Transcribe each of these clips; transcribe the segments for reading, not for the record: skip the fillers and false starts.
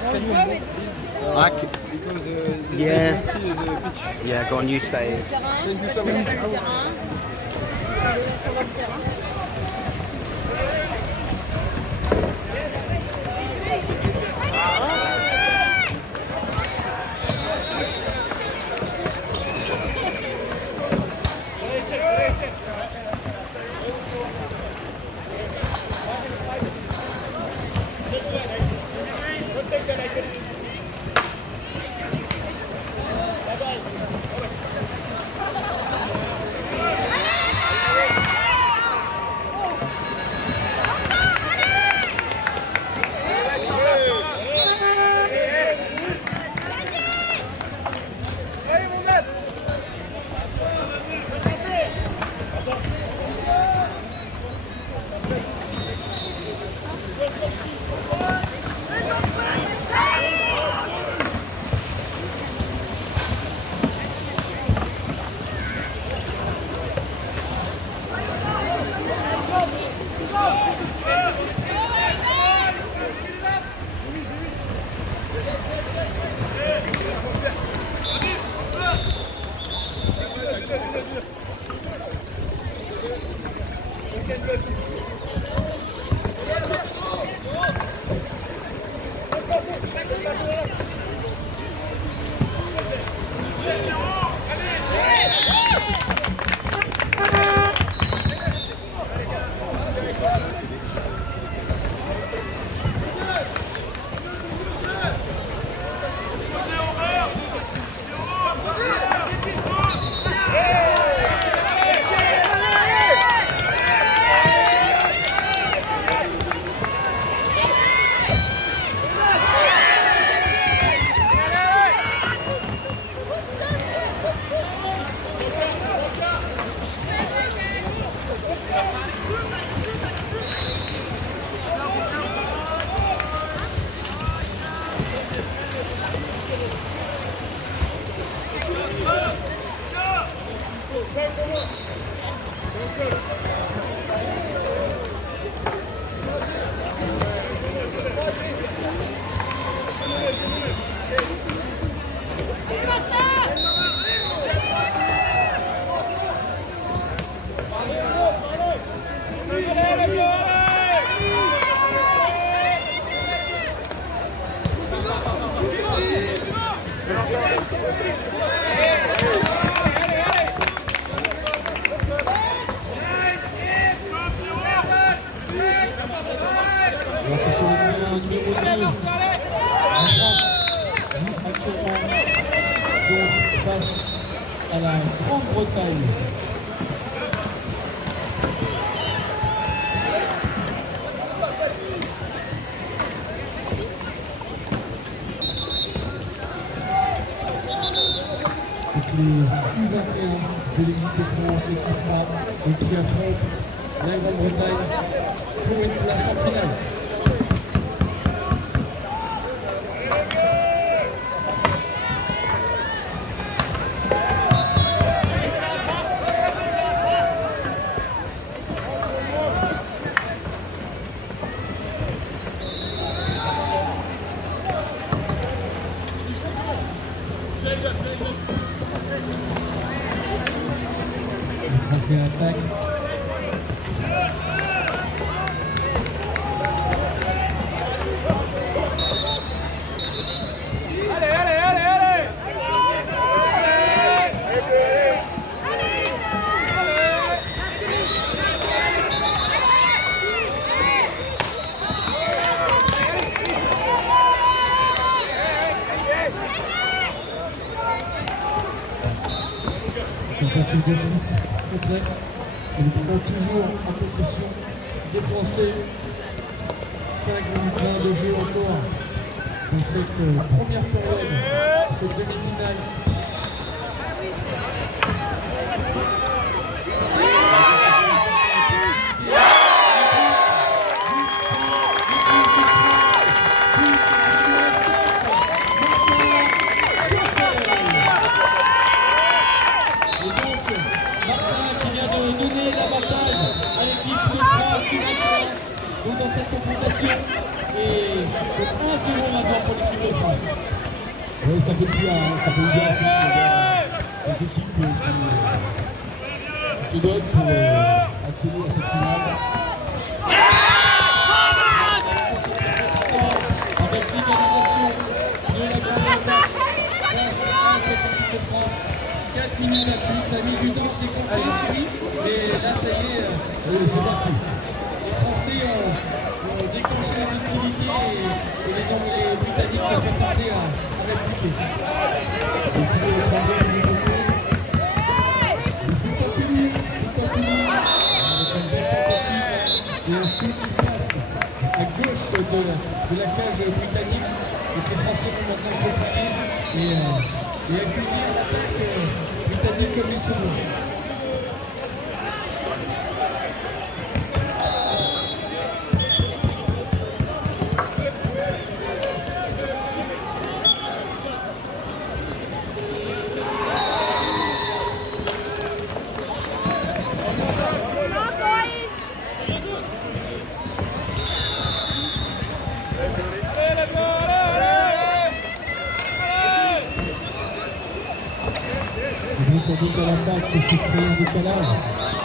can you move, please? Because they don't see the pitch. Yeah, go on, you stay. Thank you so much. Face à la Grande-Bretagne. Donc les U21 de l'équipe de France, équipe A, qui affronte la Grande-Bretagne pour une place en finale. C'est l'attaque. Tentative de shoot complète. Et nous prenons toujours en possession des Français. 5 minutes 20 de jeu encore dans cette première période, cette demi-finale. Dans cette confrontation et 1-0 maintenant pour l'équipe. Oui, ça fait du bien, hein, ça fait du bien aussi cette équipe qui se donne pour accéder à cette finale. Avec l'égalisation de la grande attaque face à cette équipe de France. 4 minutes là-dessus, ça a mis du temps, c'était compliqué, mais là ça y est, c'est parti. Les Français ont déclenché les hostilités et les Britanniques n'ont pas tardé à répliquer. C'est pas fini, avec une belle tentative et un shoot qui passe à gauche de la cage britannique. Donc les Français vont maintenant se replier et accueillir l'attaque britannique comme ils se veulent. Donc à l'attaque qui s'est créé un décalage.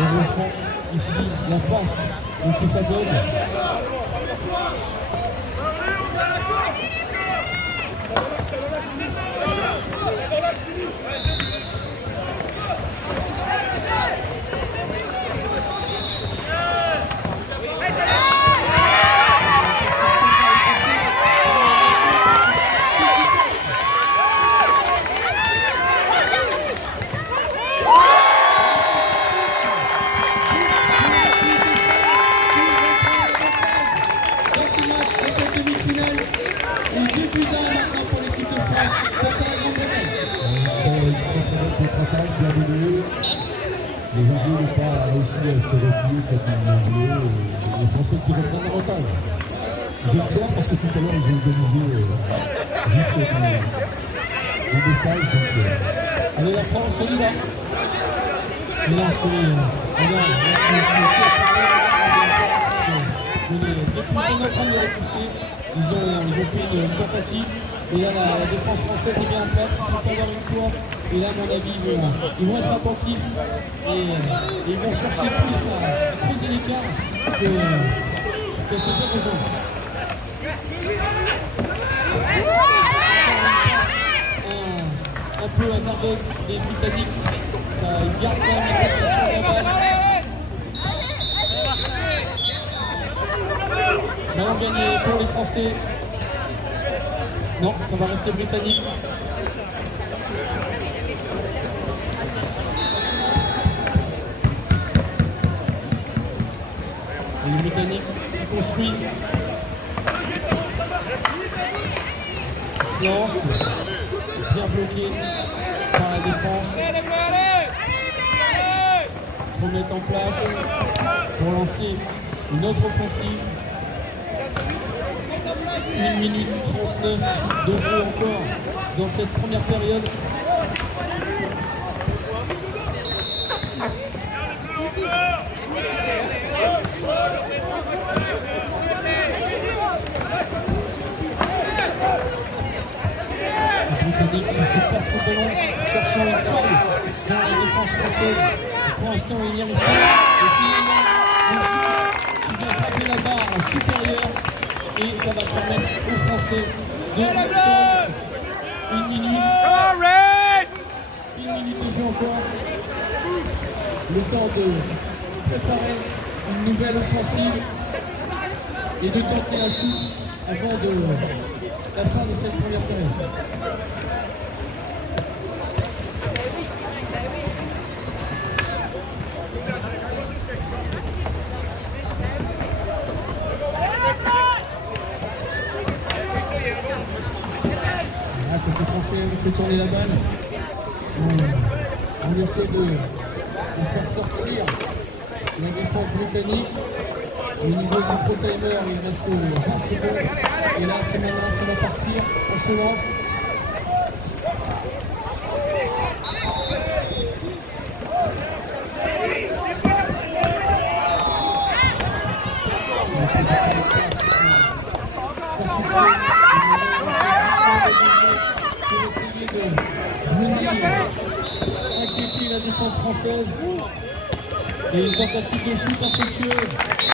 On reprend ici la passe de Kitadog. Les Anglais n'ont pas réussi à se replier comme ils voulaient, les Français qui reprennent l'avantage. J'ai peur parce que tout à l'heure ils ont organisé juste des messages. Donc, allez la France, on y va. Et là, les Français sont en train de les repousser. Ils ont fait une tentative. Et là, la défense française est bien en place. Ils sont encore une fois. Et là, à mon avis, ils vont être attentifs et ils vont chercher plus à creuser l'écart que se faire rejoindre. Un peu hasardeuse des Britanniques. Ça, ils gardent quand même la possession de la balle. Ballon gagné pour les Français. Non, ça va rester britannique. Et les Britanniques qui construisent. Ils se lancent. Bien bloqué par la défense. Se remettent en place pour lancer une autre offensive. 1 minute 39 de jeu encore dans cette première période. Le Britannique qui se passe le ballon, cherchant une faille dans la défense française. Pour l'instant, il n'y arrive pas. Et finalement, le shoot qui vient frapper la barre supérieure. Et ça va permettre aux Français de se relancer. 1 minute. 1 minute de jeu encore. Le temps de préparer une nouvelle offensive et de tenter un shoot avant la fin de cette première période. Les Français ont fait tourner la balle. On essaie de faire sortir la défense britannique. Au niveau du pro-timer, il reste 20 secondes. Et là, c'est maintenant, ça va partir. On se lance. Ça fonctionne. défense française. Et une tentative de shoot infructueuse.